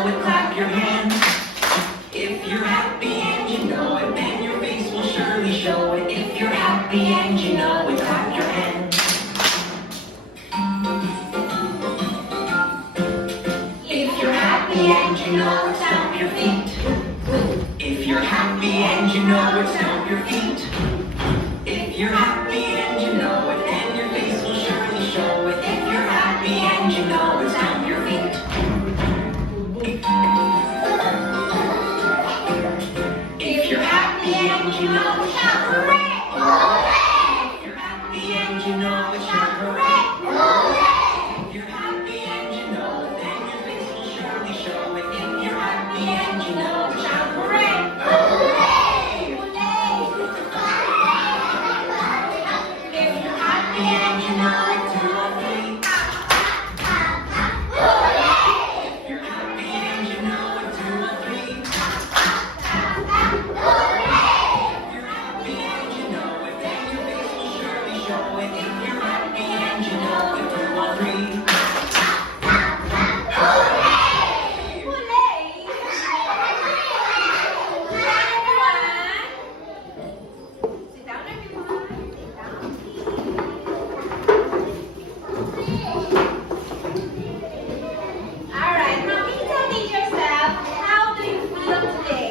know it, clap your hands. If you're happy and you know it, then your face will surely show it. If you're happy and you know it, clap your hands. If you're happy and you know it, stamp your feet. If you're happy and you know it, stamp your feet. If you're happy and you know it, then your face will surely show it. If you're happy and you know it, stamp your feet. If you're happy and you know it, shout hooray! If you're happy and you know it, shout hooray! If you're happy and you know it, then your face will surely show it. If you're happy and you know it, shout hooray! If you're happy and you know it, 2 or 3. If you're happy and you know it, 2 or 3. If you're happy and you know it, then your face will surely show it. If you're happy and you know it, 2 or 3. Sit down, everyone. Sit down, all right, now can you tell me yourself, how do you feel today?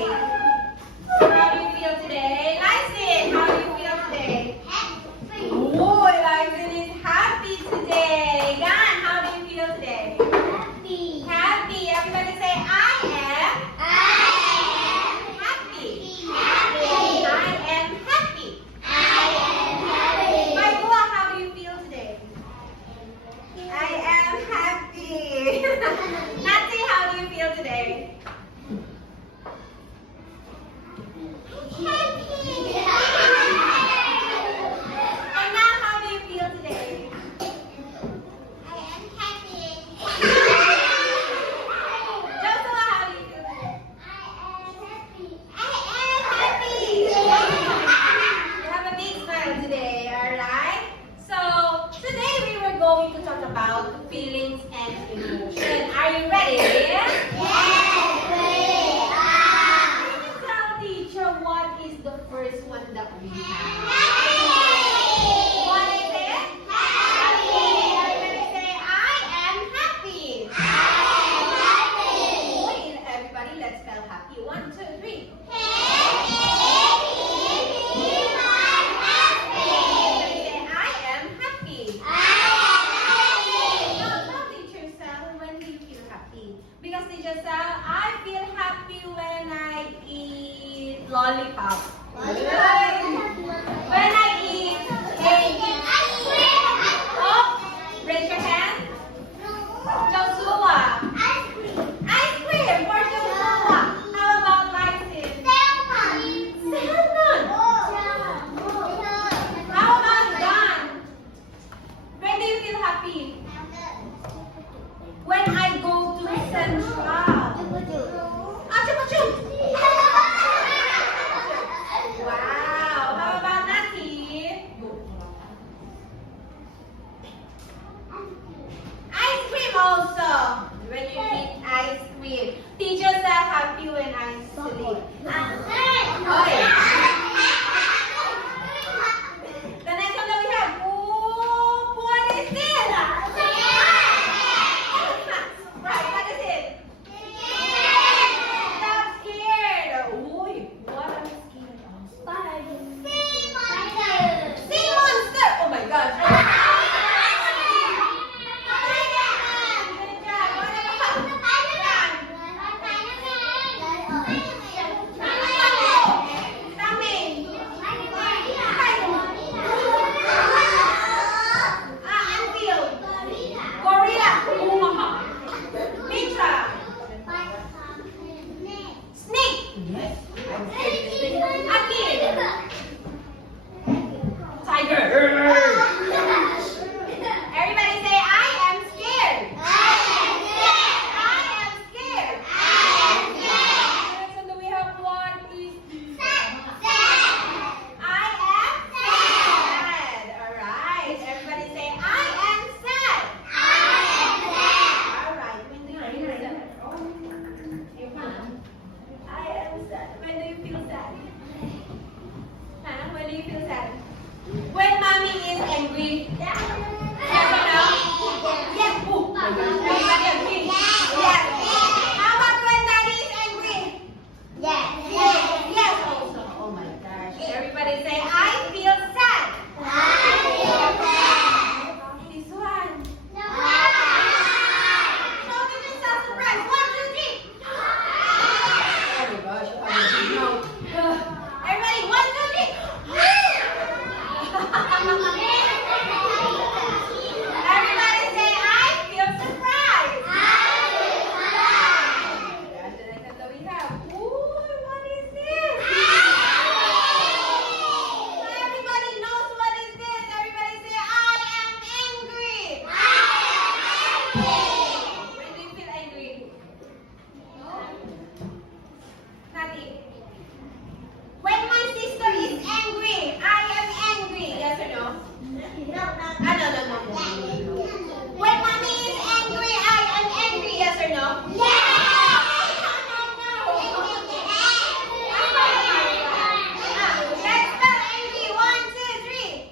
How do you feel today? Lyson, how do you feel today? Happy. Oh, Lyson is happy today. Gan, how do you feel today? Happy. Happy. Everybody say, I am happy. Happy. I am happy. Michael, how do you feel today? I am happy. Nancy, how do you feel today? Anna, how do you feel today? Joshua, how do you feel today? You have a big smile today, alright? So, today we were going to talk about feelings and emotions. Are you ready? Can you tell teacher what is the first one that we have? What is it? Happy. Everybody say, I am happy. Wait, everybody, let's spell happy. 1, 2, 3. Everybody say, I am happy. Now, tell teacher Sal, when do you feel happy? Because teacher Sal, I feel happy when I eat lollipop. When I eat cake. Oh, raise your hand. Joshua. Ice cream for Joshua. How about Lyson? Salmon. How about John? When do you feel happy? When I go to Central. Achoo! Wow. How about Nati? Ice cream also. When you eat ice cream. Teachers are happy when I sleep. Okay. The next one that we have. Oh, what is this? Right, what is it? Stop scared. Uy, what am I scared of? Sea monster. Oh my God. angry? Yes or no? Yes. Oh my gosh, everybody agree? Yes. How about when daddy is angry? Yes also. Oh my gosh. Everybody say, I feel sad. This one. Show me this as surprise. 1, 2, 3. Oh my gosh, I didn't know. Everybody, 1, 2, 3. Everybody say, I feel surprised. That's the next one that we have. Ooh, what is this? So everybody knows what is this. Everybody say, I am angry. When do you feel angry? Nati. When my sister is angry, I am angry. Yes or no? Ah, no. When mommy is angry, I am angry. Yes or no? Let's spell angry. 1, 2, 3.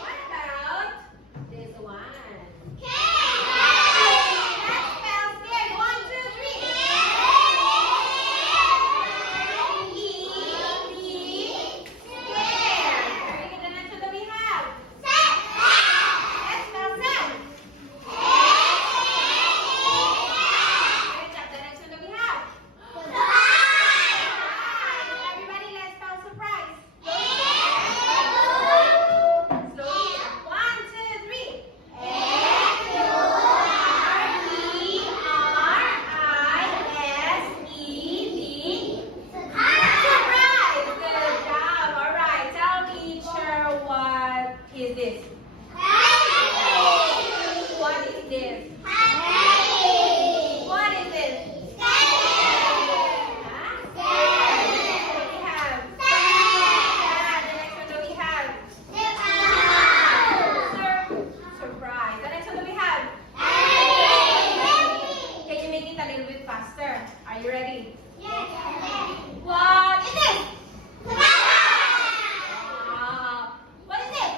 What about this one? Let's spell scared. 1, 2, 3. Scared. Very good. The next one that we have. Let's spell sad. Good job. The next one that we have. Everybody, let's spell surprise. Slowly. 1, 2, 3. S-U-R-I-S-E-D. Surprise! Good job. All right. Tell teacher what is this? What is this? What is this? Huh? What do we have? Sad. The next one that we have. Surprise. The next one that we have. Can you make it a little bit faster? Are you ready? What is it? What is it?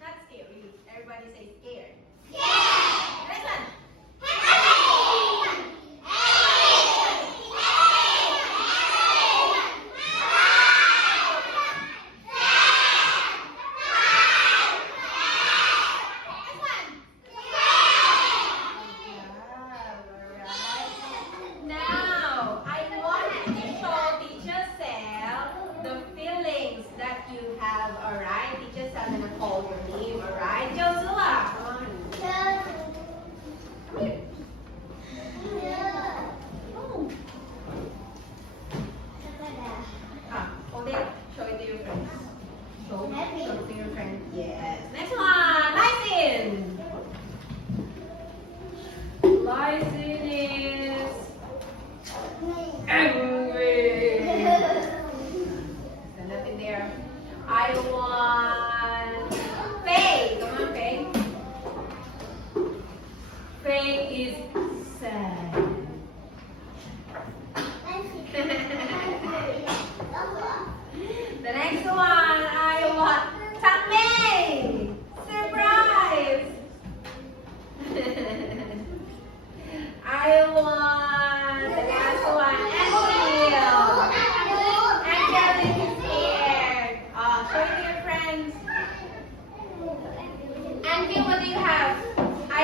Not scary. Everybody say scared. Next one. Next one. Now, I want you to show Teacher Sel the feelings that you have, alright? Teacher Sel gonna call your name, alright? Joshua, come on. Come here. Oh. Hold it. Show it to your friends. Show it to your friends. Yes. Next one. Lysin. Lysin is angry. There's nothing there. I want Faye. Come on, Faye. Faye is sad. The next one, I want Tangmei. Surprise. I want the last one, Angel. Angel is scared. Show it to your friends. Angel, what do you have? I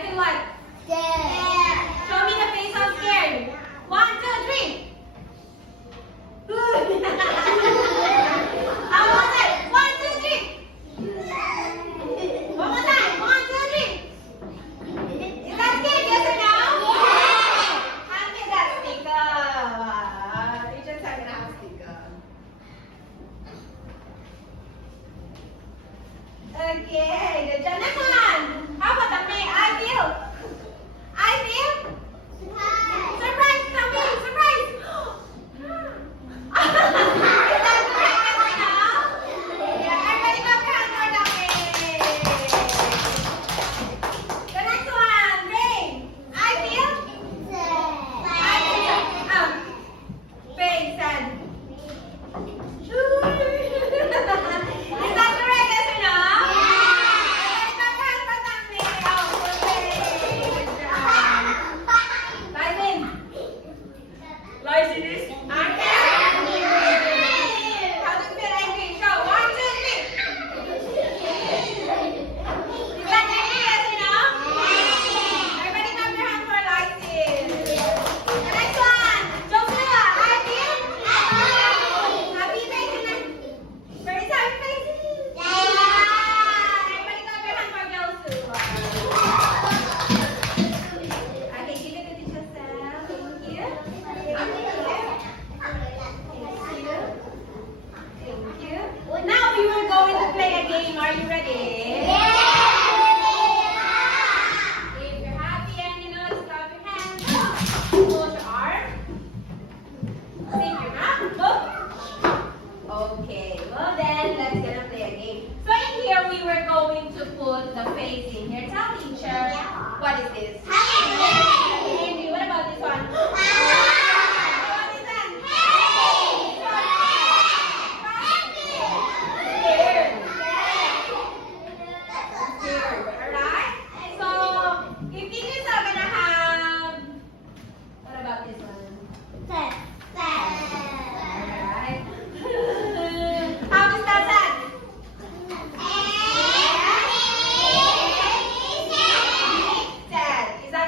feel what? Show me the face of scared. 1, 2, 3. Good. How about that? 1, 2, 3. One more time. 1, 2, 3. Is that scared? Yes or no? Hand me that sticker. You just have to have a sticker. Okay, good job. Next one. How about that? I feel. Surprise, coming. Surprise. Is that correct? Yes or no? Yeah, everybody clap your hands for that. The next one. Rain. I game. Are you ready? If you're happy and you know it, clap your hands. Close your arm. Sing your mouth. Okay, well then, let's gonna play a game. So in here, we were going to put the face in here. Tell teacher, what is this? Andy, what about this one? What is that? Scared. Scared, alright? So, if teachers are gonna have, what about this one? Alright. How is that sad? Sad. Is that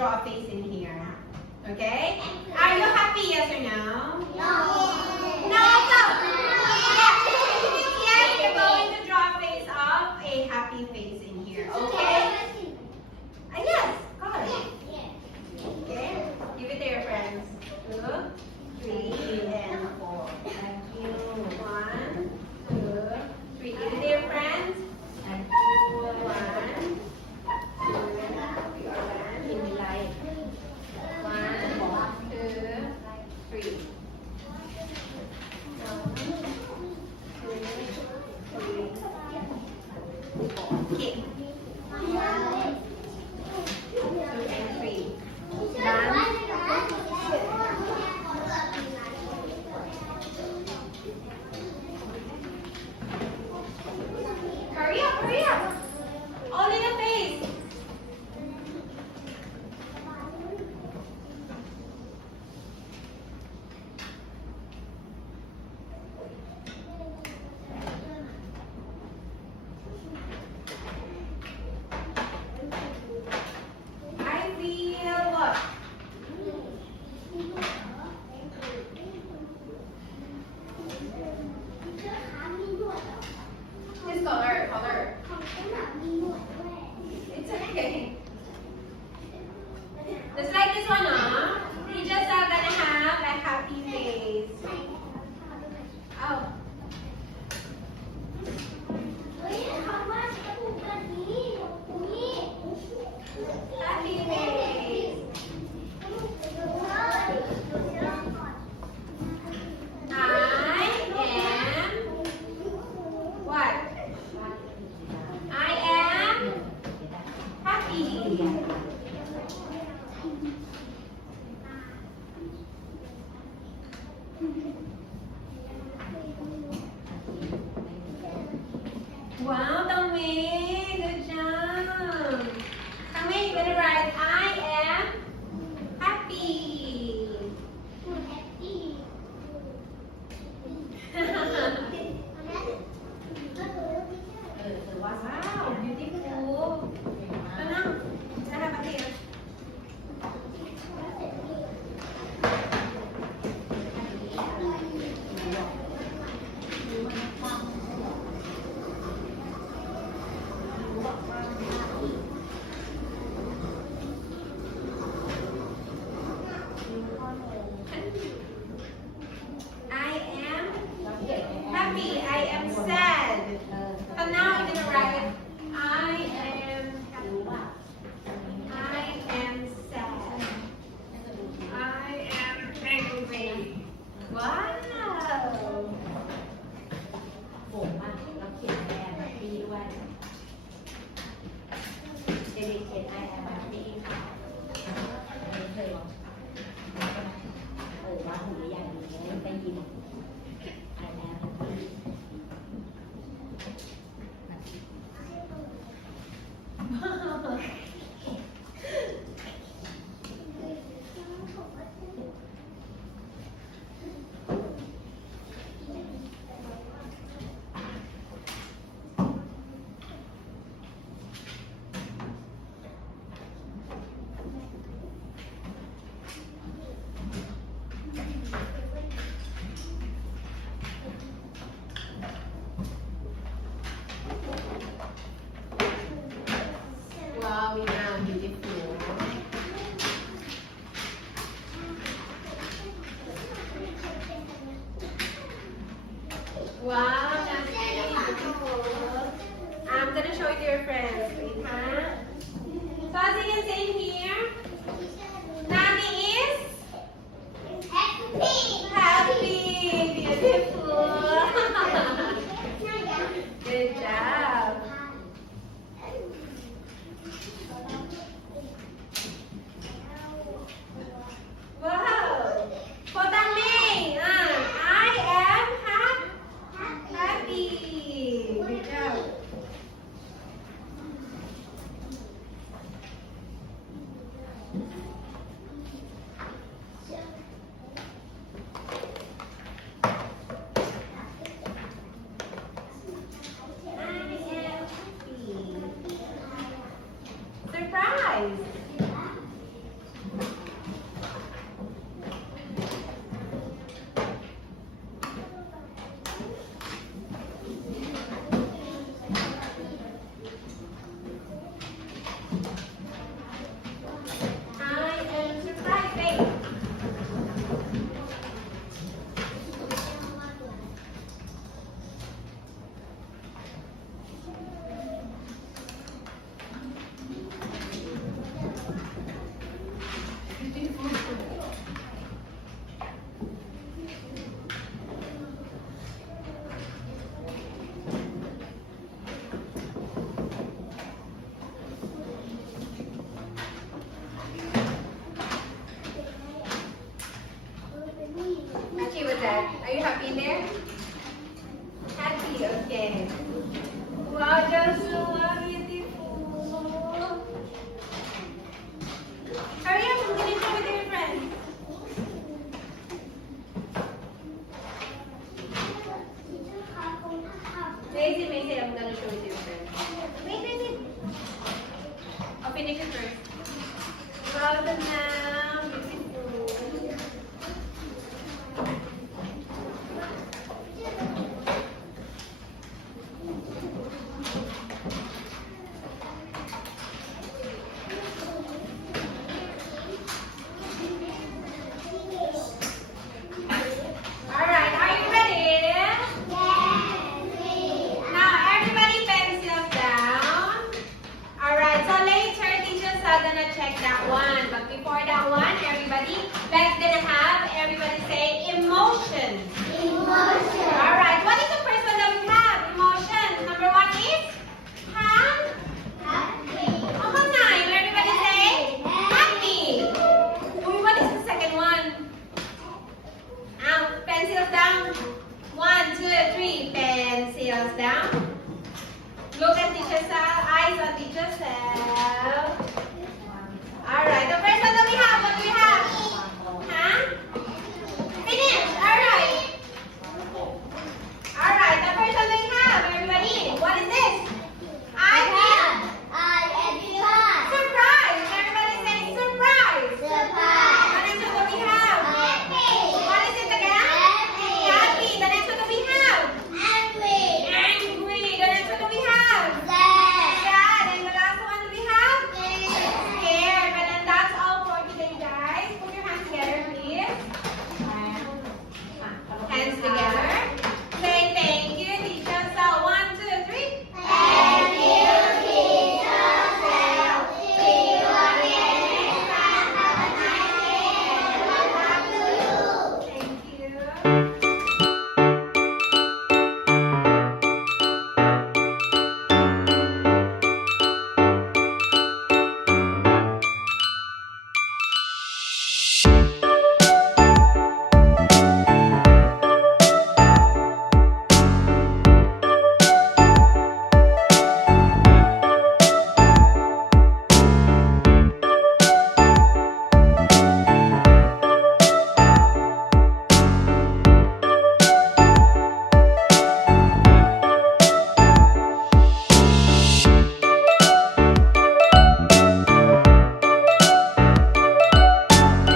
draw a face in here. Okay? Are you happy, yes or no? No, go! Yes, you're going to draw a face of a happy face in here. Okay? Yes, got it. Okay? Give it to your friends. 2, 3, and 4. Thank you. 1, 2, 3. Give it to your friends. And 2, 1, 2, 3. In the light. 1, 2, 3. 1, 2, 3. Okay. 1, 2, and 3. Done. Hurry up, hurry up. Only the face. I feel what? This color. It's okay. Just like this one, huh? You just are gonna have a happy face. Oh. Happy face. I am what? I am happy. Wow, Tangmei, good job. Tangmei, you're gonna write I am happy. Wow, beautiful. Ano? Sarap pati. I am happy. I am sad. So now I'm gonna write I am happy. I am sad. I am angry. Wow. ผมอ่ะเราเขียนแอมแบบนี้ด้วยเด็กๆเขียนไอแอมแบบนี้ค่ะเคยลองว่าหูหรือยังไปยินไอแอมแบบนี้ Wow, yeah, beautiful. Wow, that's beautiful. I'm gonna show it to your friends. Wait, huh? So as you can see here, Nani is happy. Beautiful. Good job. Wow. For Tangmei, I am happy. Good job. emotion? Alright, what is the first one that we have? Emotion. Number one is? Oh, come on. Everybody say? Happy. What is the second one? Pencils down. 1, 2, 3. Pencils down. Look at teacher Sal. Eyes on teacher Sal.